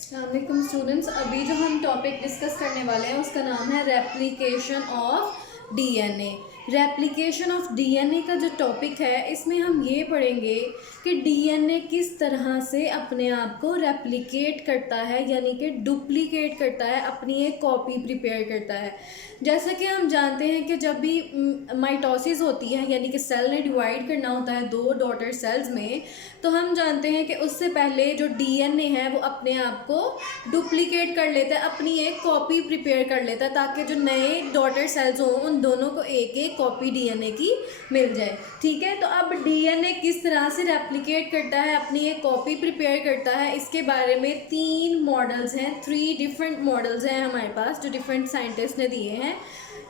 अस्सलाम स्टूडेंट्स, अभी जो हम टॉपिक डिस्कस करने वाले हैं उसका नाम है replication of DNA. Replication of DNA का जो टॉपिक है इसमें हम ये पढ़ेंगे कि डीएनए किस तरह से अपने आप को रेप्लिकेट करता है, यानी कि डुप्लीकेट करता है, अपनी एक कॉपी प्रिपेयर करता है। जैसा कि हम जानते हैं कि जब भी माइटोसिस होती है, यानी कि सेल ने डिवाइड करना होता है दो डॉटर सेल्स में, तो हम जानते हैं कि उससे पहले जो डीएनए है वो अपने आप को डुप्लीकेट कर लेता है, अपनी एक कॉपी प्रिपेयर कर लेता है, ताकि जो नए डॉटर सेल्स हों उन दोनों को एक एक कॉपी डीएनए की मिल जाए। ठीक है, तो अब डीएनए किस तरह से रेप्लिकेट करता है, अपनी एक कॉपी प्रिपेयर करता है, इसके बारे में 3 मॉडल्स हैं, 3 डिफरेंट मॉडल्स हैं हमारे पास जो डिफरेंट साइंटिस्ट ने दिए हैं।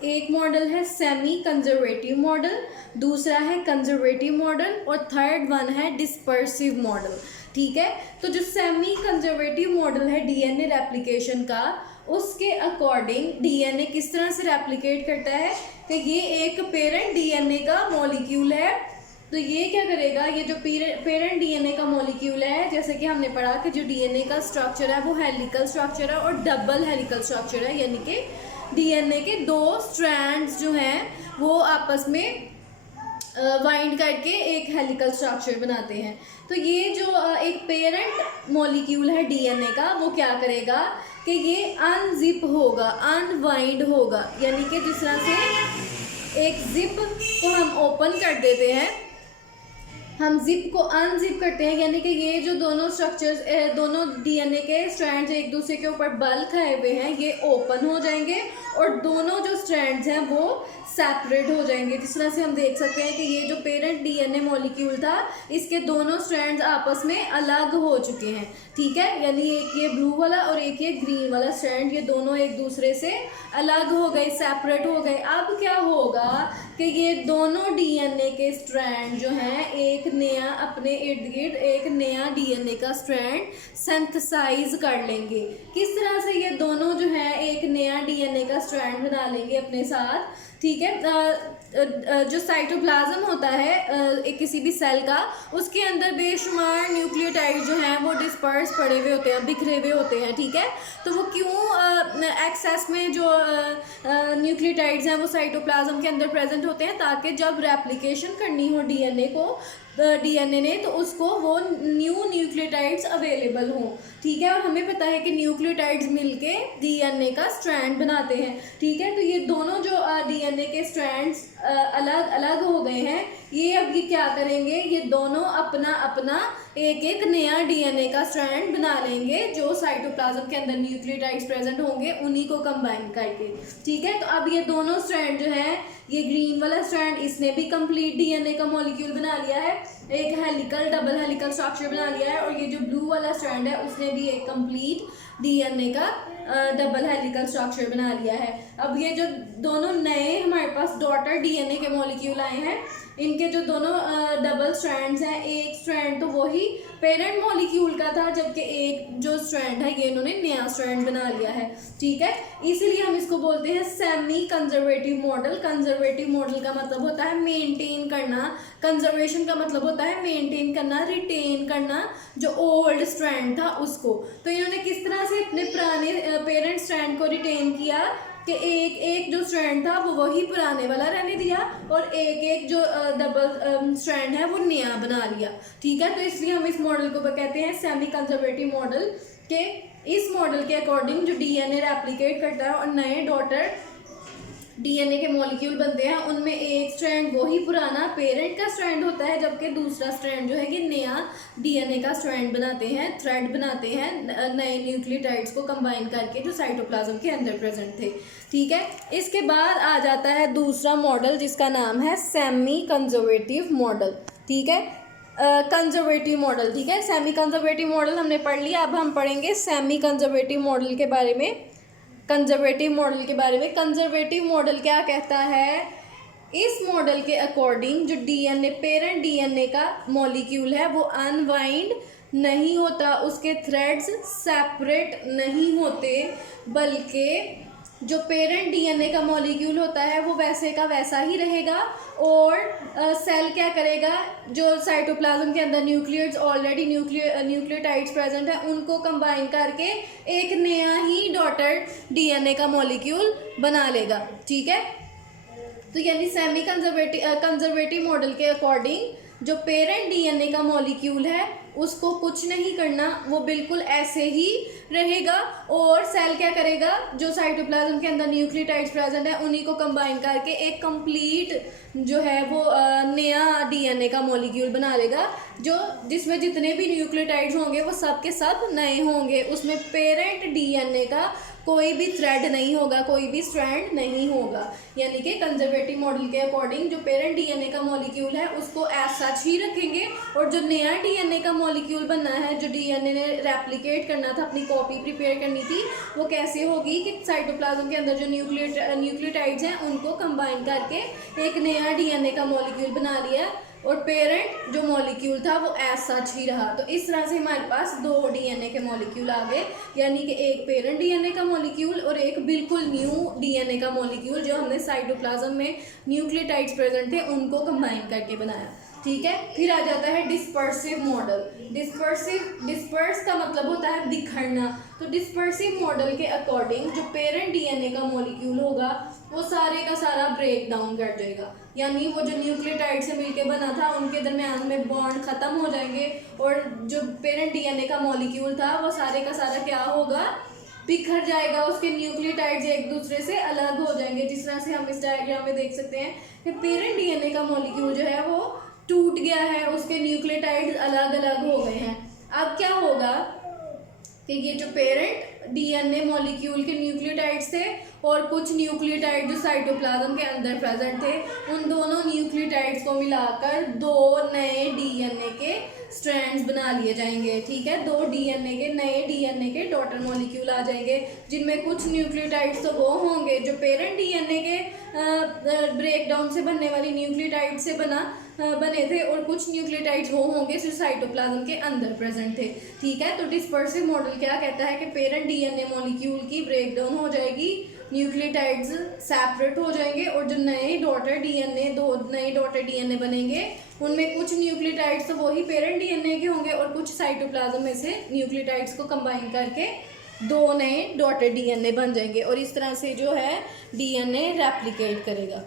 एक मॉडल है सेमी कंजर्वेटिव मॉडल, दूसरा है कंजर्वेटिव मॉडल और थर्ड वन है डिस्पर्सिव मॉडल। ठीक है, तो जो सेमी कंजर्वेटिव मॉडल है डीएनए रेप्लिकेशन का, उसके अकॉर्डिंग डीएनए किस तरह से रेप्लिकेट करता है कि ये एक पेरेंट डीएनए का मॉलिक्यूल है। तो ये क्या करेगा, ये जो पेरेंट डीएनए का मॉलिक्यूल है, जैसे कि हमने पढ़ा कि जो डीएनए का स्ट्रक्चर है वो हेलिकल स्ट्रक्चर है और डबल हेलिकल स्ट्रक्चर है, यानी कि डीएनए के 2 स्ट्रैंड्स जो हैं वो आपस में वाइंड करके एक हेलिकल स्ट्रक्चर बनाते हैं। तो ये जो एक पेरेंट मॉलिक्यूल है डीएनए का, वो क्या करेगा कि ये अनजिप होगा, अनवाइंड होगा, यानी कि जिस तरह से एक जिप को हम ओपन कर देते हैं, हम जिप को अनजिप करते हैं, यानी कि ये जो दोनों स्ट्रक्चर्स, दोनों डीएनए के स्ट्रैंड्स एक दूसरे के ऊपर बल खाए हुए हैं, ये ओपन हो जाएंगे और दोनों जो स्ट्रैंड्स हैं वो सेपरेट हो जाएंगे। जिस तरह से हम देख सकते हैं कि ये जो पेरेंट डीएनए मॉलिक्यूल था, इसके दोनों स्ट्रैंड्स आपस में अलग हो चुके हैं। ठीक है, यानी एक ये ब्लू वाला और एक ये ग्रीन वाला स्ट्रैंड, ये दोनों एक दूसरे से अलग हो गए, सेपरेट हो गए। अब क्या होगा कि ये दोनों डीएनए के स्ट्रैंड जो हैं एक नया, अपने इर्द गिर्द एक नया डीएनए का स्ट्रैंड सिंथेसाइज कर लेंगे। किस तरह से ये दोनों जो है एक नया डीएनए का स्ट्रैंड बना लेंगे अपने साथ। ठीक है, जो साइटोप्लाज्म होता है एक किसी भी सेल का, उसके अंदर बेशुमार न्यूक्लियोटाइड जो हैं वो डिस्पर्स पड़े हुए होते हैं, बिखरे हुए होते हैं। ठीक है, तो वो क्यों एक्सेस में जो न्यूक्लियोटाइड्स हैं वो साइटोप्लाज्म के अंदर प्रेजेंट होते हैं, ताकि जब रेप्लिकेशन करनी हो डीएनए ने, तो उसको वो न्यू न्यूक्लियोटाइड्स अवेलेबल हों। ठीक है, और हमें पता है कि न्यूक्लियोटाइड्स मिलके डीएनए का स्ट्रैंड बनाते हैं। ठीक है, तो ये दोनों जो डीएनए के स्ट्रैंड्स अलग अलग हो गए हैं, ये अब ये क्या करेंगे, ये दोनों अपना अपना एक एक नया डीएनए का स्ट्रैंड बना लेंगे, जो साइटोप्लाज्म के अंदर न्यूक्लियोटाइड्स प्रेजेंट होंगे उन्हीं को कंबाइन करके। ठीक है, तो अब ये दोनों स्ट्रैंड जो है, ये ग्रीन वाला स्ट्रैंड, इसने भी कंप्लीट डीएनए का मॉलिक्यूल बना लिया है, एक हेलिकल डबल हेलिकल स्ट्रक्चर बना लिया है, और ये जो ब्लू वाला स्ट्रैंड है उसने भी एक कंप्लीट डीएनए का डबल हेलिकल स्ट्रक्चर बना लिया है। अब ये जो दोनों नए हमारे पास डॉटर डीएनए के मॉलिक्यूल आए हैं, इनके जो दोनों डबल स्ट्रैंड्स हैं, एक स्ट्रैंड तो वही पेरेंट मॉलिक्यूल का था, जबकि एक जो स्ट्रैंड है ये इन्होंने नया स्ट्रैंड बना लिया है। ठीक है, इसीलिए हम इसको बोलते हैं semi conservative model. Conservative model का मतलब होता है मेंटेन करना, कंजर्वेशन का मतलब होता है मेंटेन करना, रिटेन करना जो ओल्ड स्ट्रैंड था उसको। तो इन्होंने किस तरह से अपने पुराने पेरेंट स्ट्रैंड को रिटेन किया कि एक एक जो स्ट्रैंड था वो वही पुराने वाला रहने दिया, और एक एक जो डबल स्ट्रैंड है वो नया बना लिया। ठीक है, तो इसलिए हम इस मॉडल को कहते हैं सेमी कंजर्वेटिव मॉडल। के इस मॉडल के अकॉर्डिंग जो डीएनए रेप्लिकेट करता है और नए डॉटर डीएनए के मॉलिक्यूल बनते हैं, उनमें एक स्ट्रैंड वही पुराना पेरेंट का स्ट्रैंड होता है, जबकि दूसरा स्ट्रैंड जो है कि नया डीएनए का स्ट्रैंड बनाते हैं, थ्रेड बनाते हैं नए न्यूक्लियोटाइड्स को कंबाइन करके जो साइटोप्लाज्म के अंदर प्रेजेंट थे। ठीक है, इसके बाद आ जाता है दूसरा मॉडल जिसका नाम है सेमी कंजर्वेटिव मॉडल। ठीक है, कंजर्वेटिव मॉडल। ठीक है, सेमी कंजर्वेटिव मॉडल हमने पढ़ लिया, अब हम पढ़ेंगे सेमी कंजर्वेटिव मॉडल के बारे में। कंजर्वेटिव मॉडल के बारे में, कंजर्वेटिव मॉडल क्या कहता है, इस मॉडल के अकॉर्डिंग जो डीएनए पेरेंट डीएनए का मॉलिक्यूल है वो अनवाइंड नहीं होता, उसके थ्रेड्स सेपरेट नहीं होते, बल्कि जो पेरेंट डीएनए का मॉलिक्यूल होता है वो वैसे का वैसा ही रहेगा, और सेल क्या करेगा, जो साइटोप्लाज्म के अंदर न्यूक्लियस ऑलरेडी न्यूक्लियोटाइड्स प्रेजेंट है उनको कंबाइन करके एक नया ही डॉटर डीएनए का मॉलिक्यूल बना लेगा। ठीक है, तो यानी सेमी कंजर्वेटिव मॉडल के अकॉर्डिंग जो पेरेंट डीएनए का मॉलिक्यूल है उसको कुछ नहीं करना, वो बिल्कुल ऐसे ही रहेगा, और सेल क्या करेगा, जो साइटोप्लाज्म के अंदर न्यूक्लियोटाइड्स प्रेजेंट है उन्हीं को कंबाइन करके एक कंप्लीट जो है वो नया डीएनए का मॉलिक्यूल बना लेगा, जो जिसमें जितने भी न्यूक्लियोटाइड्स होंगे वो सब के सब नए होंगे, उसमें पेरेंट डीएनए का कोई भी थ्रेड नहीं होगा, कोई भी स्ट्रैंड नहीं होगा। यानी कि कंजर्वेटिव मॉडल के अकॉर्डिंग जो पेरेंट डीएनए का मॉलिक्यूल है उसको एज सच ही रखेंगे, और जो नया डीएनए का मॉलिक्यूल बनना है, जो डीएनए ने रेप्लिकेट करना था, अपनी कॉपी प्रिपेयर करनी थी, वो कैसे होगी कि साइटोप्लाज्म के अंदर जो न्यूक्लियोटाइड्स हैं उनको कंबाइन करके एक नया डीएनए का मॉलिक्यूल बना लिया, और पेरेंट जो मॉलिक्यूल था वो एज सच ही रहा। तो इस तरह से हमारे पास दो डीएनए के मॉलिक्यूल आ गए, यानी कि एक पेरेंट डीएनए का मॉलिक्यूल और एक बिल्कुल न्यू डीएनए का मॉलिक्यूल जो हमने साइटोप्लाज्म में न्यूक्लियोटाइड्स प्रेजेंट थे उनको कंबाइन करके बनाया। ठीक है, फिर आ जाता है डिस्पर्सिव मॉडल। डिस्पर्स का मतलब होता है बिखरना। तो डिस्पर्सिव मॉडल के अकॉर्डिंग जो पेरेंट डीएनए का मॉलिक्यूल होगा वो सारे का सारा ब्रेक डाउन कर जाएगा, यानी वो जो न्यूक्लियोटाइड से मिलके बना था उनके दरमियान में बॉन्ड खत्म हो जाएंगे, और जो पेरेंट डीएनए का मॉलिक्यूल था वो सारे का सारा क्या होगा, बिखर जाएगा, उसके न्यूक्लियोटाइड्स एक दूसरे से अलग हो जाएंगे। जिस तरह से हम इस डायग्राम में देख सकते हैं कि पेरेंट डीएनए का मॉलिक्यूल जो है वो टूट गया है, उसके न्यूक्लियोटाइड्स अलग अलग हो गए हैं। अब क्या होगा कि ये जो पेरेंट डीएनए मॉलिक्यूल के न्यूक्लियोटाइड्स थे और कुछ न्यूक्लियोटाइड जो साइटोप्लाज्म के अंदर प्रेजेंट थे, उन दोनों न्यूक्लियोटाइड्स को मिलाकर दो नए डीएनए के स्ट्रैंड्स बना लिए जाएंगे। ठीक है, दो नए डीएनए के डॉटर मॉलिक्यूल आ जाएंगे, जिनमें कुछ न्यूक्लियोटाइड्स तो वो होंगे जो पेरेंट डीएनए के ब्रेकडाउन से बनने वाली न्यूक्लियोटाइड से बने थे, और कुछ न्यूक्लियोटाइड्स वो होंगे जो साइटोप्लाज्म के अंदर प्रेजेंट थे। ठीक है, तो डिस्पर्सिव मॉडल क्या कहता है कि पेरेंट डीएनए मॉलिक्यूल की ब्रेकडाउन हो जाएगी, न्यूक्लियोटाइड्स सेपरेट हो जाएंगे, और जो दो नए डॉटर डीएनए बनेंगे उनमें कुछ न्यूक्लियोटाइड्स तो वही पेरेंट डीएनए के होंगे, और कुछ साइटोप्लाज्म में से न्यूक्लियोटाइड्स को कंबाइन करके दो नए डॉटर डीएनए बन जाएंगे, और इस तरह से जो है डीएनए रेप्लिकेट करेगा।